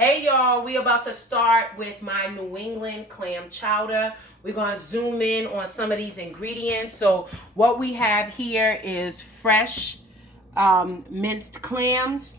Hey y'all, we about to start with my New England clam chowder. We're going to zoom in on some of these ingredients. So what we have here is fresh minced clams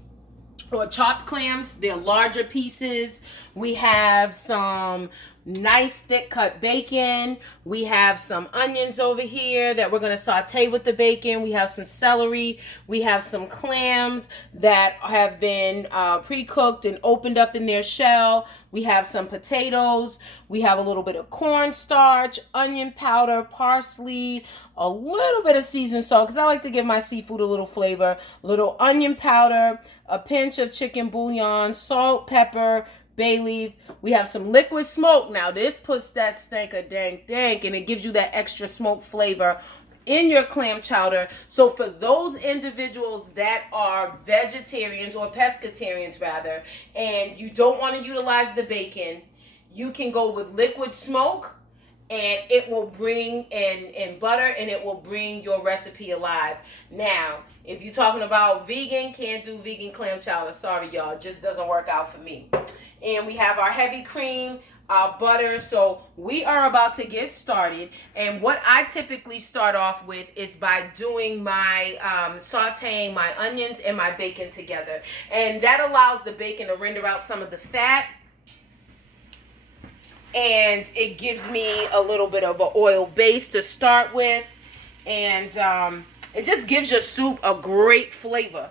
or chopped clams. They're larger pieces. We have some nice thick cut bacon. We have some onions over here that we're going to saute with the bacon. We have some celery. We have some clams that have been pre-cooked and opened up in their shell. We have some potatoes. We have a little bit of cornstarch, onion powder, parsley, a little bit of seasoned salt because I like to give my seafood a little flavor, a little onion powder, a pinch of chicken bouillon, salt, pepper, bay leaf. We have some liquid smoke. Now this puts that stank dank and it gives you that extra smoke flavor in your clam chowder. So for those individuals that are vegetarians or pescatarians rather, and you don't want to utilize the bacon, you can go with liquid smoke and it will bring in butter and it will bring your recipe alive. Now, if you're talking about vegan, can't do vegan clam chowder. Sorry, y'all. It just doesn't work out for me. And we have our heavy cream, our butter. So we are about to get started. And what I typically start off with is by doing my sauteing my onions and my bacon together. And that allows the bacon to render out some of the fat. And it gives me a little bit of an oil base to start with. And it just gives your soup a great flavor.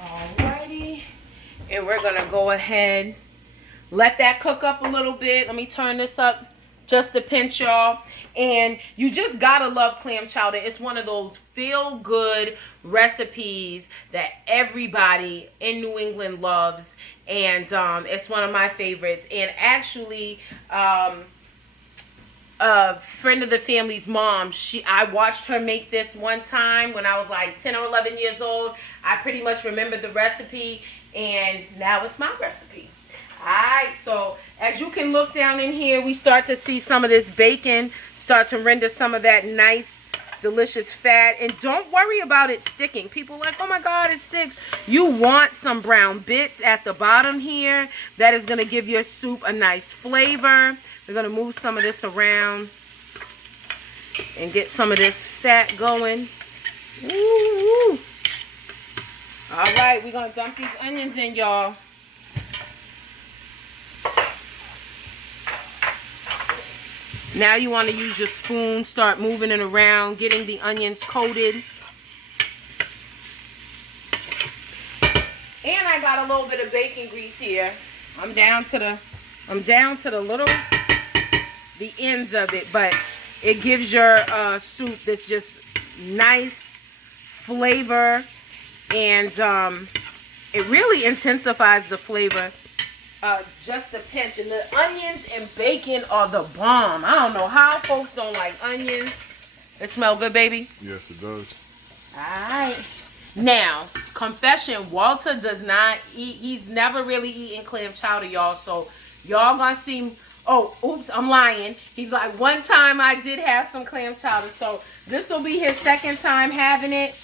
Alrighty. And we're going to go ahead, let that cook up a little bit. Let me turn this up just a pinch, y'all. And you just got to love clam chowder. It's one of those feel-good recipes that everybody in New England loves. And it's one of my favorites. And actually, a friend of the family's mom, I watched her make this one time when I was like 10 or 11 years old. I pretty much remember the recipe. And now it's my recipe. Alright, so as you can look down in here, we start to see some of this bacon start to render some of that nice, delicious fat. And don't worry about it sticking. People are like, oh my God, it sticks. You want some brown bits at the bottom here. That is going to give your soup a nice flavor. We're going to move some of this around and get some of this fat going. Ooh. All right, we're going to dump these onions in, y'all. Now you want to use your spoon, start moving it around, getting the onions coated. And I got a little bit of bacon grease here. I'm down to the ends of it, but it gives your soup this just nice flavor. And it really intensifies the flavor just a pinch. And the onions and bacon are the bomb. I don't know how folks don't like onions. It smell good, baby? Yes, it does. Alright. Now, confession, Walter does not eat. He's never really eaten clam chowder, y'all. So, y'all gonna see... Oh, oops, I'm lying. He's like, one time I did have some clam chowder. So, this will be his second time having it.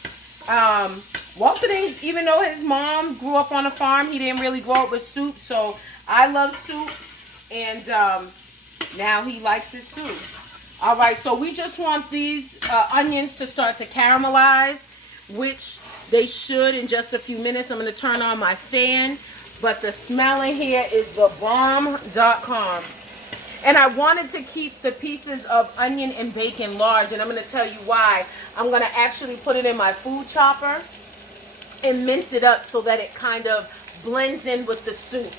Walter didn't, even though his mom grew up on a farm, he didn't really grow up with soup. So I love soup, and now he likes it too. All right, so we just want these onions to start to caramelize, which they should in just a few minutes. I'm going to turn on my fan, but the smell in here is the bomb.com. And I wanted to keep the pieces of onion and bacon large, and I'm going to tell you why. I'm going to actually put it in my food chopper and mince it up so that it kind of blends in with the soup.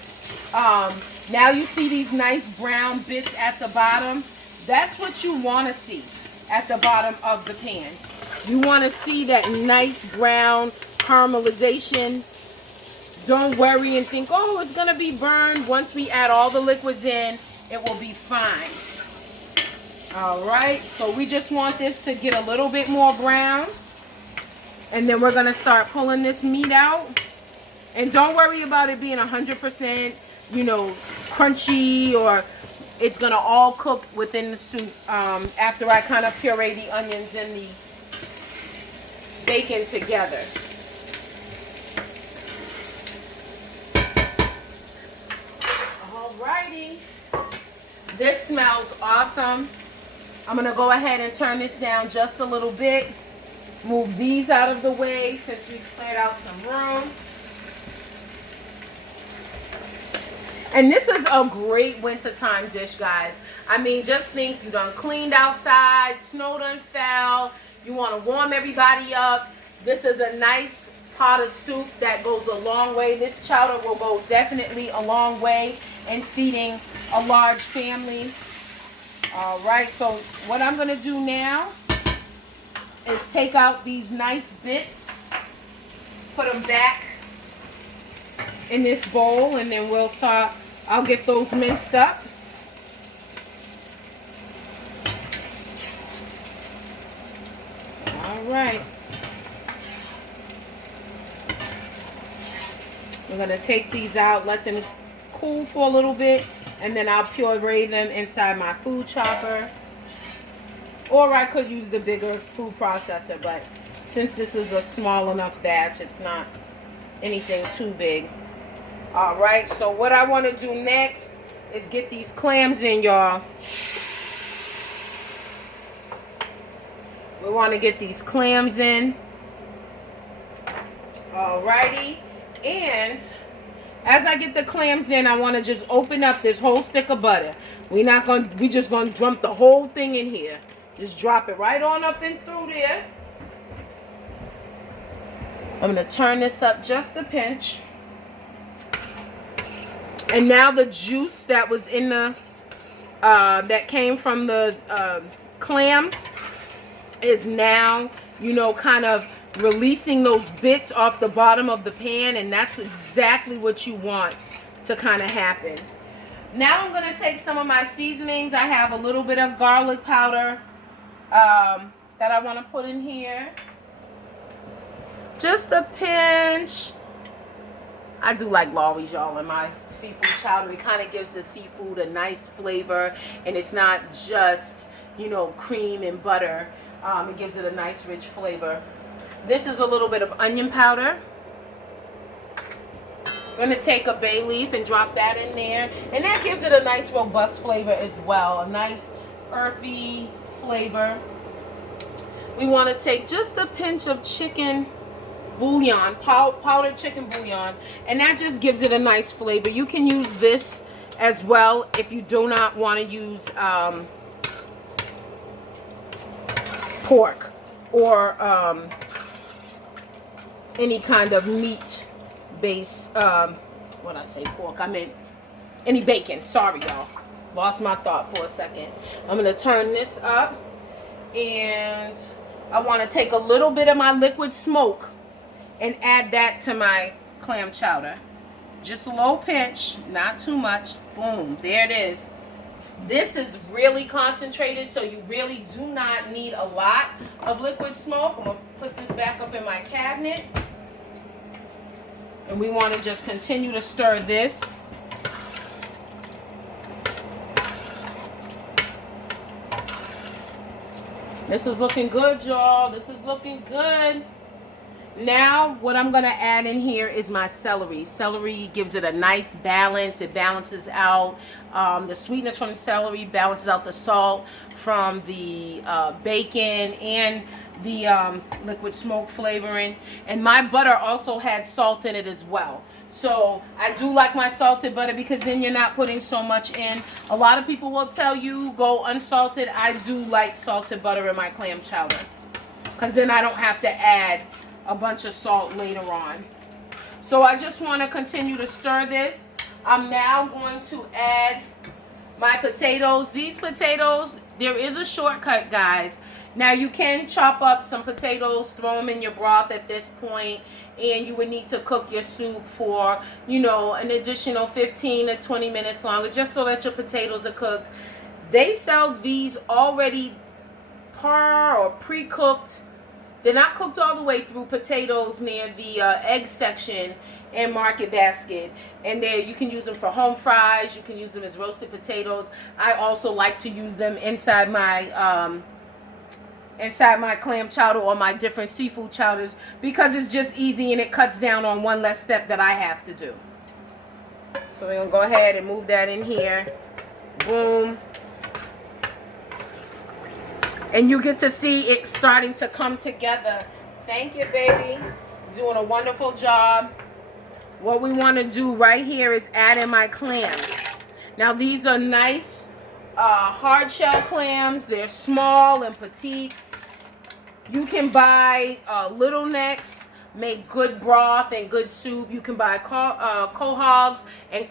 Now you see these nice brown bits at the bottom. That's what you want to see at the bottom of the pan. You want to see that nice brown caramelization. Don't worry and think, oh, it's going to be burned. Once we add all the liquids in, it will be fine. All right, so we just want this to get a little bit more brown. And then we're going to start pulling this meat out. And don't worry about it being 100%, you know, crunchy, or it's going to all cook within the soup after I kind of puree the onions and the bacon together. Alrighty. This smells awesome. I'm going to go ahead and turn this down just a little bit. Move these out of the way since we've cleared out some room. And this is a great wintertime dish, guys. I mean, just think you done cleaned outside, snow done fell, you want to warm everybody up. This is a nice pot of soup that goes a long way. This chowder will go definitely a long way in feeding a large family. All right, so what I'm going to do now is take out these nice bits, put them back in this bowl, and then I'll get those minced up. All right. We're going to take these out, let them cool for a little bit, and then I'll puree them inside my food chopper. Or I could use the bigger food processor, but since this is a small enough batch, it's not anything too big. All right, so what I want to do next is get these clams in, y'all. We want to get these clams in. Alrighty, and as I get the clams in, I want to just open up this whole stick of butter. We just gonna dump the whole thing in here. Just drop it right on up and through there. I'm gonna turn this up just a pinch. And now the juice that was in the that came from the clams is now, you know, kind of releasing those bits off the bottom of the pan, and that's exactly what you want to kind of happen. Now I'm going to take some of my seasonings. I have a little bit of garlic powder that I want to put in here. Just a pinch. I do like Lawry's, y'all, in my seafood chowder. It kind of gives the seafood a nice flavor, and it's not just, you know, cream and butter. It gives it a nice rich flavor. This is a little bit of onion powder. I'm going to take a bay leaf and drop that in there. And that gives it a nice robust flavor as well. A nice earthy flavor. We want to take just a pinch of chicken bouillon, powdered chicken bouillon. And that just gives it a nice flavor. You can use this as well if you do not want to use pork or any kind of meat base, what I say, pork, I meant any bacon. Sorry, y'all, lost my thought for a second. I'm gonna turn this up, and I want to take a little bit of my liquid smoke and add that to my clam chowder. Just a low pinch, not too much. Boom, there it is. This is really concentrated, so you really do not need a lot of liquid smoke. I'm going to put this back up in my cabinet. And we want to just continue to stir this. This is looking good, y'all. This is looking good. Now, what I'm going to add in here is my celery. Celery gives it a nice balance. It balances out the sweetness from the celery, balances out the salt from the bacon and the liquid smoke flavoring. And my butter also had salt in it as well. So I do like my salted butter because then you're not putting so much in. A lot of people will tell you go unsalted. I do like salted butter in my clam chowder because then I don't have to add a bunch of salt later on. So I just want to continue to stir this. I'm now going to add my potatoes. These potatoes, there is a shortcut, guys. Now you can chop up some potatoes, throw them in your broth at this point, and you would need to cook your soup for, you know, an additional 15 to 20 minutes longer, just so that your potatoes are cooked. They sell these already or pre-cooked. They're not cooked all the way through, potatoes near the egg section in Market Basket. And there you can use them for home fries. You can use them as roasted potatoes. I also like to use them inside my clam chowder or my different seafood chowders because it's just easy and it cuts down on one less step that I have to do. So we're gonna go ahead and move that in here. Boom. And you get to see it starting to come together. Thank you, baby. Doing a wonderful job. What we want to do right here is add in my clams. Now these are nice hard shell clams. They're small and petite. You can buy little necks, make good broth and good soup. You can buy quahogs and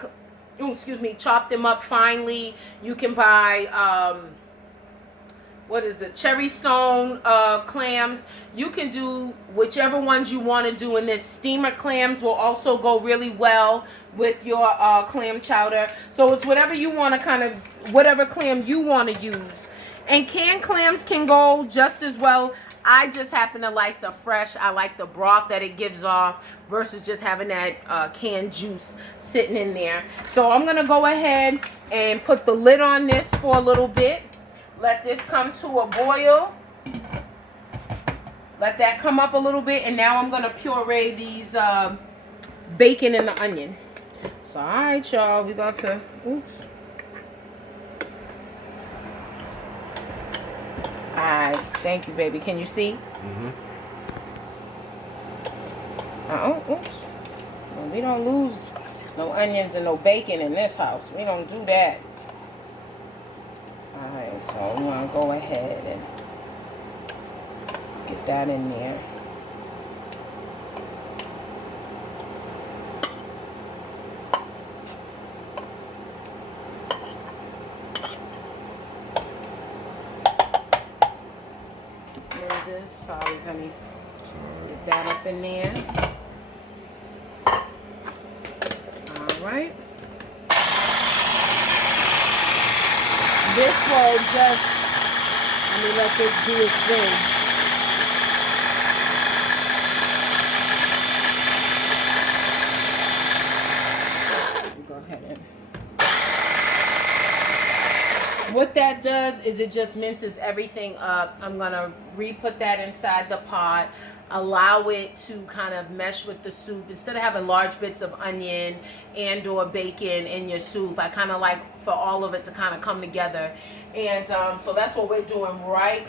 chop them up finely. You can buy cherry stone clams. You can do whichever ones you want to do in this. Steamer clams will also go really well with your clam chowder. So it's whatever you want to whatever clam you want to use. And canned clams can go just as well. I just happen to like the fresh. I like the broth that it gives off versus just having that canned juice sitting in there. So I'm going to go ahead and put the lid on this for a little bit. Let this come to a boil. Let that come up a little bit. And now I'm going to puree these bacon and the onion. So, all right, y'all. We're about to... Oops. All right. Thank you, baby. Can you see? Mm-hmm. Oops. Well, we don't lose no onions and no bacon in this house. We don't do that. Alright, so we want to go ahead and get that in there. Move this. Sorry, honey. Get that up in there. Alright. This will just, let me let this do its thing. Go ahead and. What that does is it just minces everything up. I'm going to re-put that inside the pot. Allow it to kind of mesh with the soup. Instead of having large bits of onion and or bacon in your soup, I kind of like for all of it to kind of come together. And so that's what we're doing right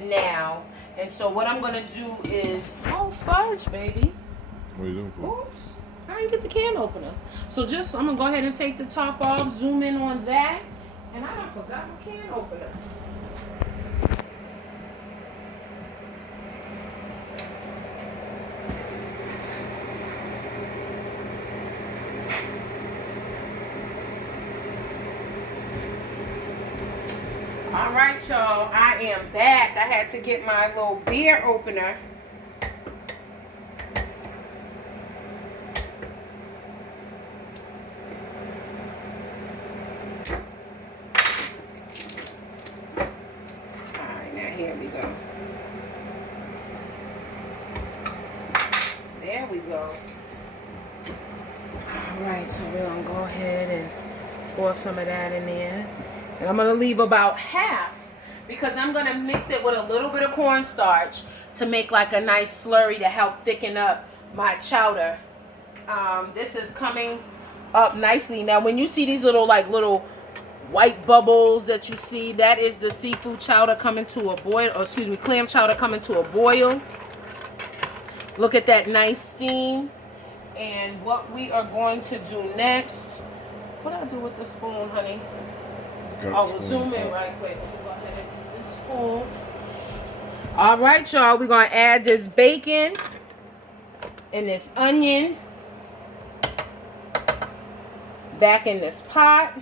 now. And so what I'm going to do is, oh, fudge, baby. What are you doing for? Oops. I didn't get the can opener. So just, I'm going to go ahead and take the top off, zoom in on that. And I done forgot my can opener. All right, y'all, I am back. I had to get my little beer opener. All right, now here we go. There we go. All right, so we're gonna go ahead and pour some of that in there. And I'm going to leave about half because I'm going to mix it with a little bit of cornstarch to make like a nice slurry to help thicken up my chowder. This is coming up nicely. Now, when you see these little white bubbles that you see, that is the seafood chowder coming to a boil, or excuse me, clam chowder coming to a boil. Look at that nice steam. And what we are going to do next, what do I do with the spoon, honey? We'll zoom in right quick. We'll go ahead and get this spoon. All right, y'all. We're going to add this bacon and this onion back in this pot.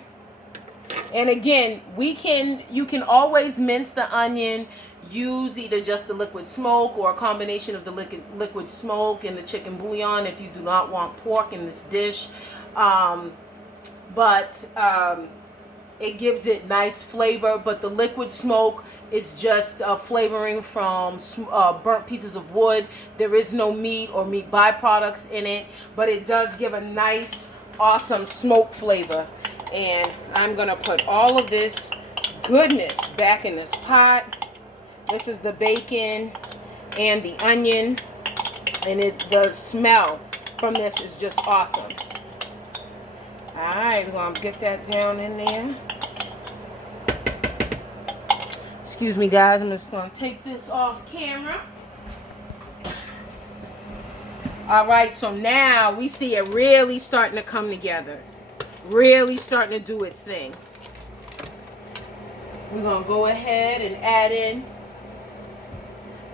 And again, you can always mince the onion. Use either just the liquid smoke or a combination of the liquid smoke and the chicken bouillon if you do not want pork in this dish. It gives it nice flavor, but the liquid smoke is just flavoring from burnt pieces of wood. There is no meat or meat byproducts in it, but it does give a nice, awesome smoke flavor. And I'm going to put all of this goodness back in this pot. This is the bacon and the onion, and the smell from this is just awesome. All Alright, we're going to get that down in there. Excuse me, guys. I'm just going to take this off camera. Alright, so now we see it really starting to come together. Really starting to do its thing. We're going to go ahead and add in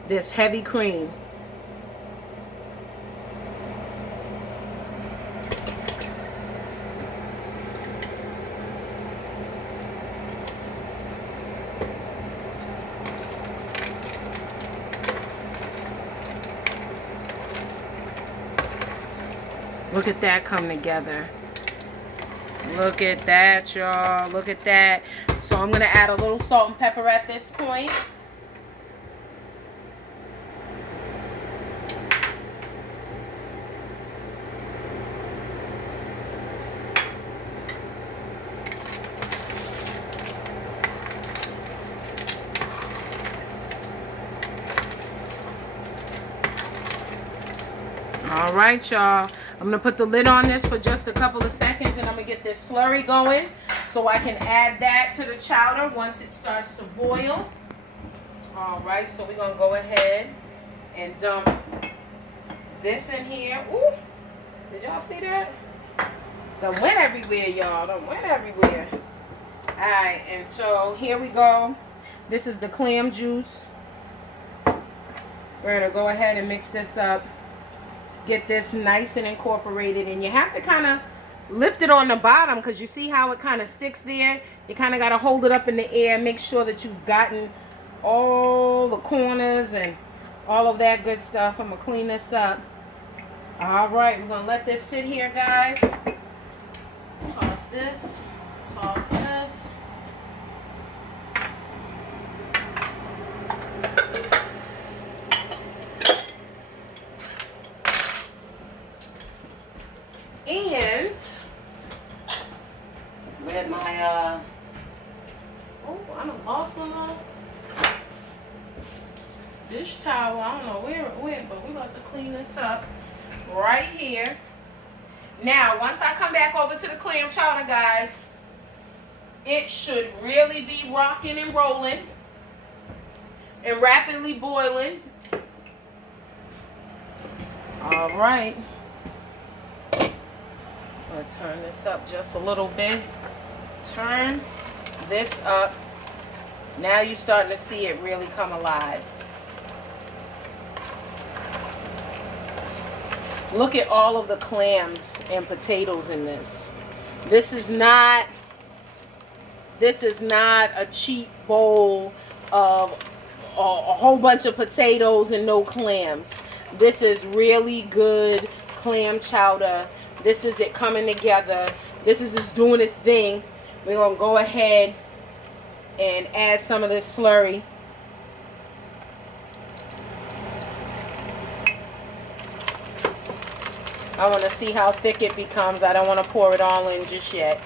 this heavy cream. Look at that come together. Look at that, y'all. Look at that. So I'm going to add a little salt and pepper at this point. All right, y'all. I'm going to put the lid on this for just a couple of seconds, and I'm going to get this slurry going so I can add that to the chowder once it starts to boil. All right, so we're going to go ahead and dump this in here. Ooh, did y'all see that? Done went everywhere, y'all. Done went everywhere. All right, and so here we go. This is the clam juice. We're going to go ahead and mix this up. Get this nice and incorporated, and you have to kind of lift it on the bottom because you see how it kind of sticks there. You kind of got to hold it up in the air, make sure that you've gotten all the corners and all of that good stuff. I'm gonna clean this up. All right, we're gonna let this sit here, guys. Toss this, toss this. And with my oh, I done lost my little dish towel. I don't know where it went, but we're about to clean this up right here. Now, once I come back over to the clam chowder, guys, it should really be rocking and rolling and rapidly boiling. All right. Let's turn this up just a little bit. Turn this up. Now you're starting to see it really come alive. Look at all of the clams and potatoes in this. This is not a cheap bowl of a whole bunch of potatoes and no clams. This is really good clam chowder. This is it coming together. This is just doing its thing. We're going to go ahead and add some of this slurry. I want to see how thick it becomes. I don't want to pour it all in just yet.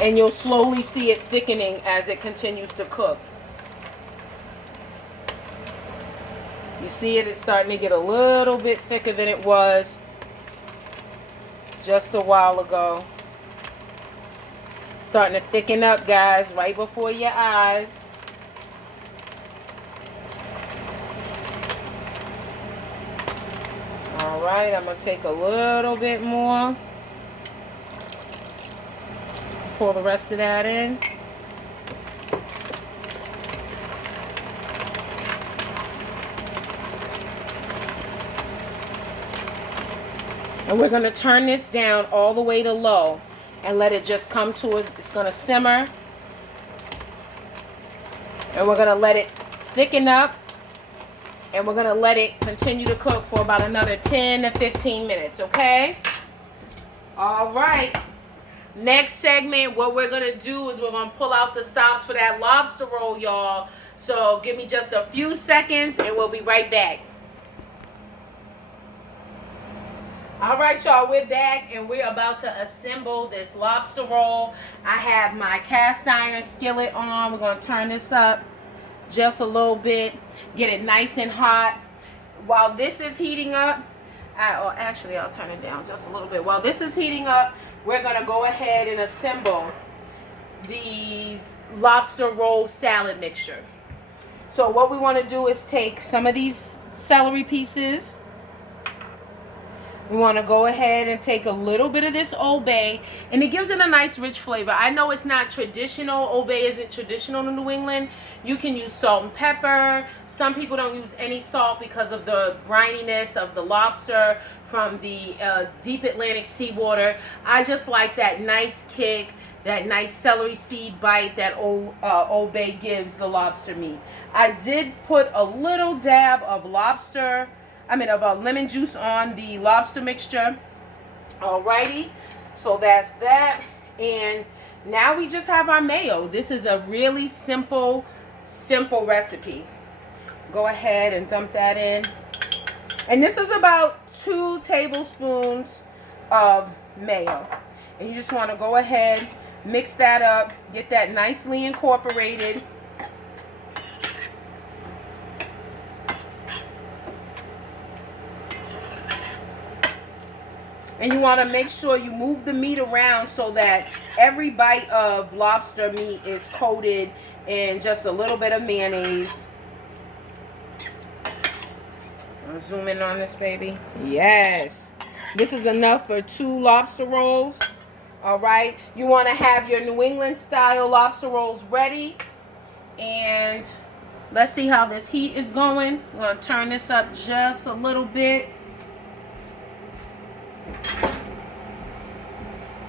And you'll slowly see it thickening as it continues to cook. You see it is starting to get a little bit thicker than it was just a while ago. Starting to thicken up, guys, right before your eyes. All right, I'm going to take a little bit more. Pour the rest of that in. And we're going to turn this down all the way to low and let it just come to it. It's going to simmer. And we're going to let it thicken up. And we're going to let it continue to cook for about another 10 to 15 minutes, okay? All right. Next segment, what we're going to do is we're going to pull out the stops for that lobster roll, y'all. So give me just a few seconds and we'll be right back. All right, y'all, we're back and we're about to assemble this lobster roll. I have my cast iron skillet on. We're going to turn this up just a little bit, get it nice and hot. While this is heating up, Actually, I'll turn it down just a little bit. While this is heating up, we're going to go ahead and assemble these lobster roll salad mixture. So what we want to do is take some of these celery pieces. We want to go ahead and take a little bit of this Old Bay, and it gives it a nice rich flavor. I know it's not traditional. Old Bay isn't traditional in New England. You can use salt and pepper. Some people don't use any salt because of the brininess of the lobster from the deep Atlantic seawater. I just like that nice kick, that nice celery seed bite that Old Bay gives the lobster meat. I did put a little dab of lemon juice on the lobster mixture. Alrighty, so that's that. And now we just have our mayo. This is a really simple recipe. Go ahead and dump that in. And this is about 2 tablespoons of mayo. And you just want to go ahead, mix that up, get that nicely incorporated. And you want to make sure you move the meat around so that every bite of lobster meat is coated in just a little bit of mayonnaise. I'll zoom in on this, baby. Yes. This is enough for 2 lobster rolls. All right. You want to have your New England style lobster rolls ready. And let's see how this heat is going. I'm going to turn this up just a little bit.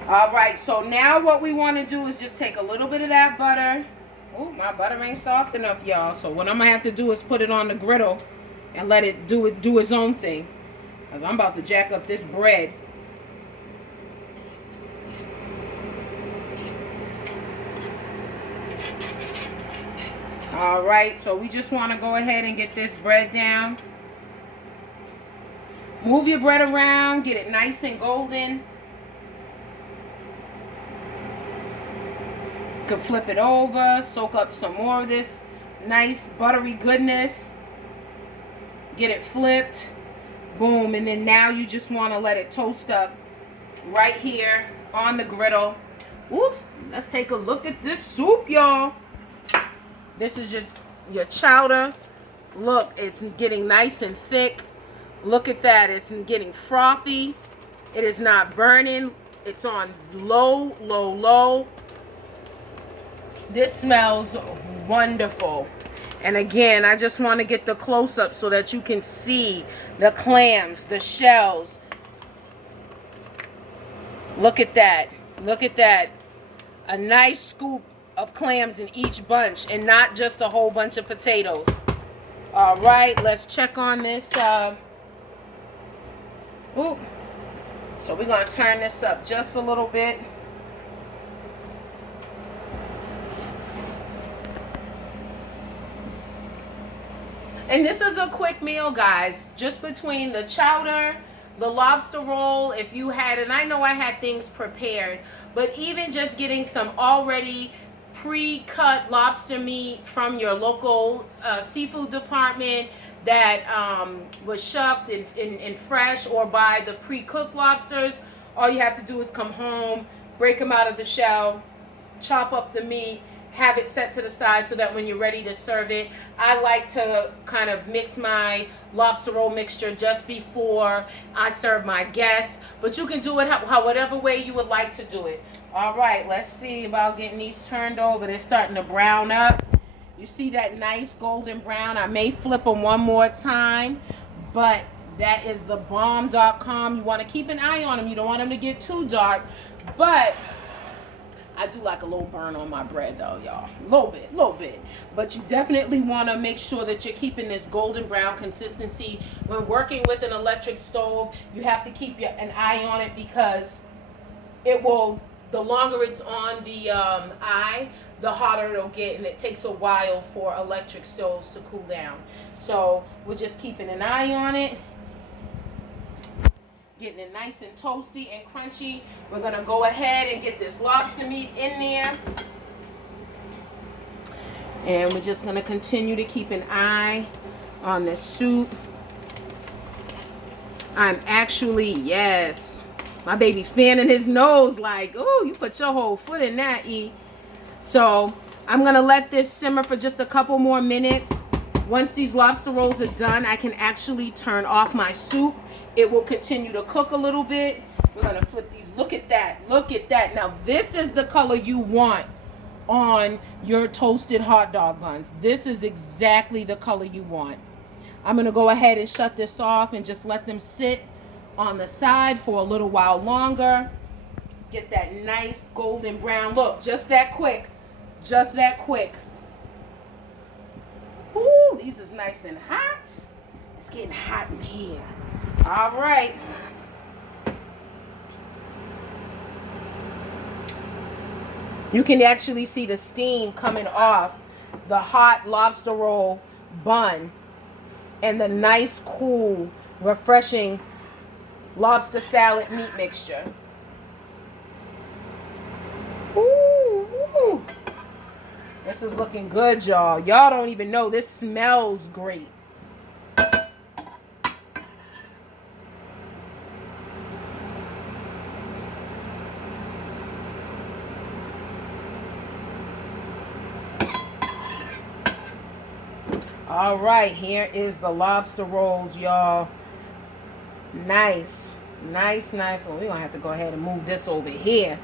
All right, so now what we want to do is just take a little bit of that butter. Oh, my butter ain't soft enough, y'all. So what I'm gonna have to do is put it on the griddle and let it do its own thing, because I'm about to jack up this bread. All right, so we just want to go ahead and get this bread down. Move your bread around, get it nice and golden. You can flip it over, soak up some more of this nice buttery goodness. Get it flipped. Boom. And then now you just want to let it toast up right here on the griddle. Whoops. Let's take a look at this soup, y'all. This is your chowder. Look, it's getting nice and thick. Look at that. It's getting frothy. It is not burning. It's on low, low, low. This smells wonderful. And again, I just want to get the close-up so that you can see the clams, the shells. Look at that. Look at that. A nice scoop of clams in each bunch and not just a whole bunch of potatoes. All right, let's check on this. Ooh. So we're going to turn this up just a little bit. And this is a quick meal, guys. Just between the chowder, the lobster roll, if you had, and I know I had things prepared, but even just getting some already pre-cut lobster meat from your local seafood department that was shucked and fresh, or buy the pre-cooked lobsters, all you have to do is come home, break them out of the shell, chop up the meat, have it set to the side so that when you're ready to serve it. I like to kind of mix my lobster roll mixture just before I serve my guests, but you can do it whatever way you would like to do it. All right, let's see about getting these turned over. They're starting to brown up. You see that nice golden brown? I may flip them one more time, but that is the bomb.com. You want to keep an eye on them. You don't want them to get too dark, but I do like a little burn on my bread though, y'all. A little bit. But you definitely want to make sure that you're keeping this golden brown consistency. When working with an electric stove, you have to keep an eye on it, because it will, the longer it's on the eye, the hotter it'll get, and it takes a while for electric stoves to cool down. So we're just keeping an eye on it. Getting it nice and toasty and crunchy. We're going to go ahead and get this lobster meat in there. And we're just going to continue to keep an eye on this soup. I'm actually, yes. My baby's fanning his nose like, oh, you put your whole foot in that, E. So I'm going to let this simmer for just a couple more minutes. Once these lobster rolls are done, I can actually turn off my soup. It will continue to cook a little bit. We're going to flip these. Look at that. Look at that. Now, this is the color you want on your toasted hot dog buns. This is exactly the color you want. I'm going to go ahead and shut this off and just let them sit on the side for a little while longer. Get that nice golden brown. Look, just that quick. Just that quick. Ooh, these is nice and hot. It's getting hot in here. All right. You can actually see the steam coming off the hot lobster roll bun and the nice, cool, refreshing lobster salad meat mixture. Ooh, ooh. This is looking good, y'all. Y'all don't even know. This smells great. All right, here is the lobster rolls, y'all. Nice, nice, nice. Well, we're going to have to go ahead and move this over here.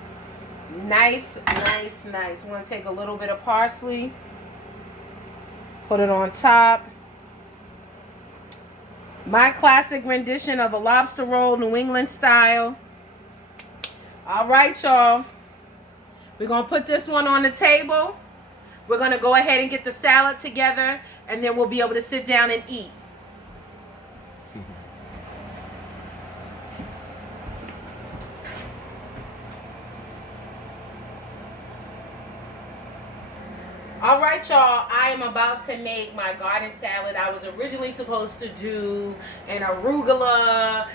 Nice, nice, nice. Want to take a little bit of parsley, put it on top. My classic rendition of a lobster roll, New England style. All right, y'all. We're going to put this one on the table. We're going to go ahead and get the salad together, and then we'll be able to sit down and eat. All right, y'all, I am about to make my garden salad. I was originally supposed to do an arugula,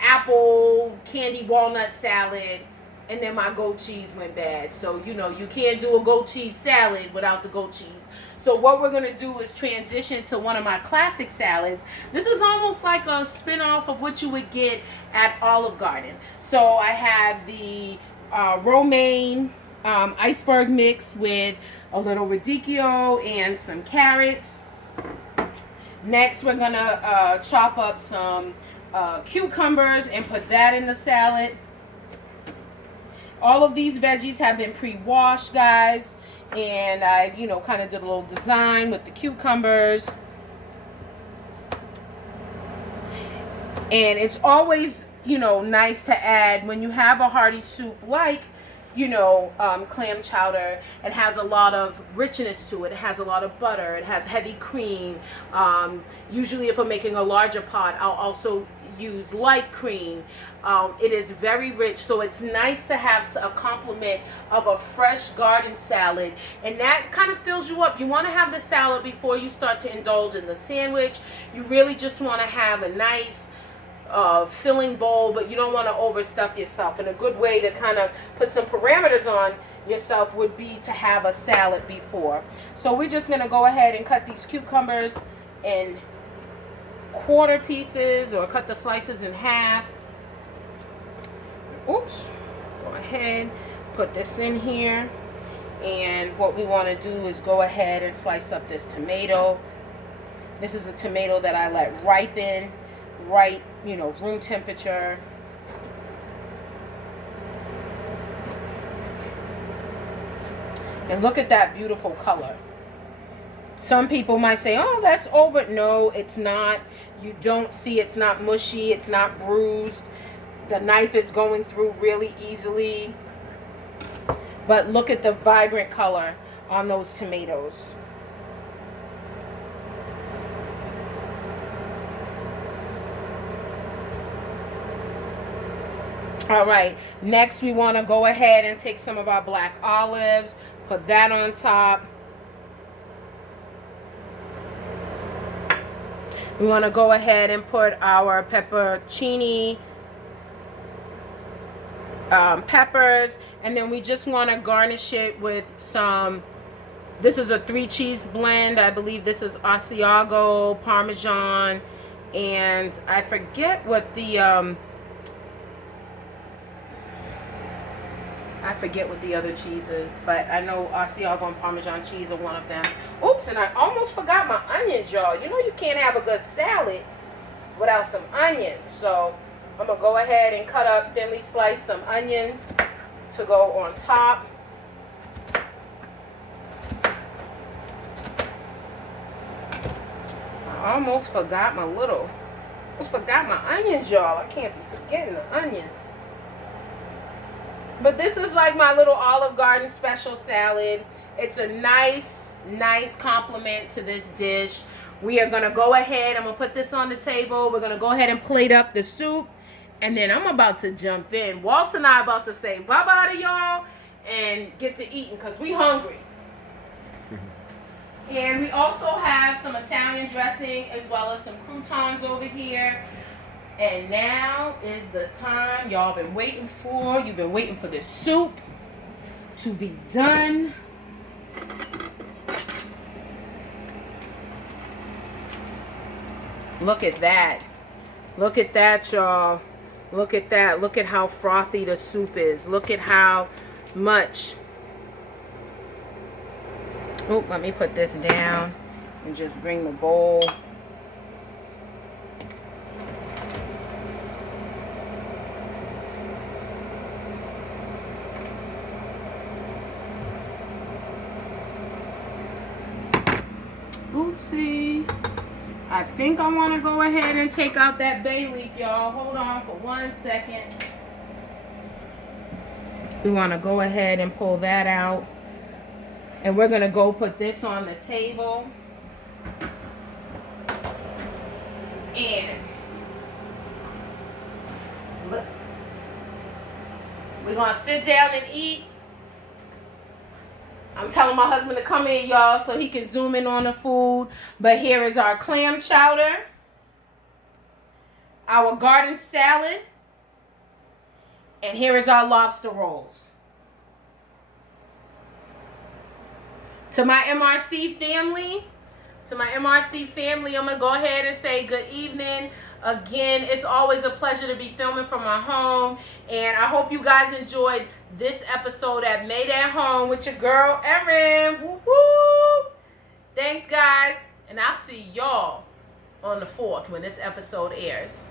apple, candy walnut salad, and then my goat cheese went bad. So, you know, you can't do a goat cheese salad without the goat cheese. So what we're going to do is transition to one of my classic salads. This is almost like a spin-off of what you would get at Olive Garden. So I have the romaine iceberg mix with a little radicchio and some carrots. Next, we're gonna chop up some cucumbers and put that in the salad. All of these veggies have been pre-washed, guys, and I, you know, kind of did a little design with the cucumbers. And it's always, you know, nice to add when you have a hearty soup like, you know, clam chowder. It has a lot of richness to it. It has a lot of butter. It has heavy cream. Usually if I'm making a larger pot, I'll also use light cream. It is very rich, so it's nice to have a complement of a fresh garden salad, and that kind of fills you up. You want to have the salad before you start to indulge in the sandwich. You really just want to have a nice filling bowl, but you don't want to overstuff yourself. And a good way to kind of put some parameters on yourself would be to have a salad before. So we're just going to go ahead and cut these cucumbers in quarter pieces, or cut the slices in half. Oops. Go ahead, put this in here. And what we want to do is go ahead and slice up this tomato. This is a tomato that I let ripen, right, you know, room temperature. And look at that beautiful color. Some people might say, oh, that's over. No, it's not. You don't see, it's not mushy, it's not bruised. The knife is going through really easily. But look at the vibrant color on those tomatoes. All right, next we want to go ahead and take some of our black olives, put that on top. We want to go ahead and put our peppercini peppers, and then we just want to garnish it with some, this is a 3 cheese blend. I believe this is Asiago, Parmesan, And I forget what the other cheese is, but I know Asiago and Parmesan cheese are one of them. Oops, and I almost forgot my onions, y'all. You know you can't have a good salad without some onions. So I'm gonna go ahead and cut up, thinly slice some onions to go on top. I almost forgot my onions, y'all. I can't be forgetting the onions. But this is like my little Olive Garden special salad. It's a nice compliment to this dish. We are going to go ahead. I'm going to put this on the table. We're going to go ahead and plate up the soup. And then I'm about to jump in. Walt and I are about to say bye-bye to y'all and get to eating because we hungry. And we also have some Italian dressing as well as some croutons over here. And now is the time y'all been waiting for. You've been waiting for this soup to be done. Look at that. Look at that, y'all. Look at that. Look at how frothy the soup is. Look at how much. Oh, let me put this down and just bring the bowl. Oopsie. I think I want to go ahead and take out that bay leaf, y'all. Hold on for 1 second. We want to go ahead and pull that out. And we're going to go put this on the table. And look, we're going to sit down and eat. I'm telling my husband to come in, y'all, so he can zoom in on the food. But here is our clam chowder, our garden salad, and here is our lobster rolls. To my MRC family, I'm going to go ahead and say good evening. Again, it's always a pleasure to be filming from my home. And I hope you guys enjoyed this episode at Made at Home with your girl, Erin. Woo woo! Thanks, guys. And I'll see y'all on the 4th when this episode airs.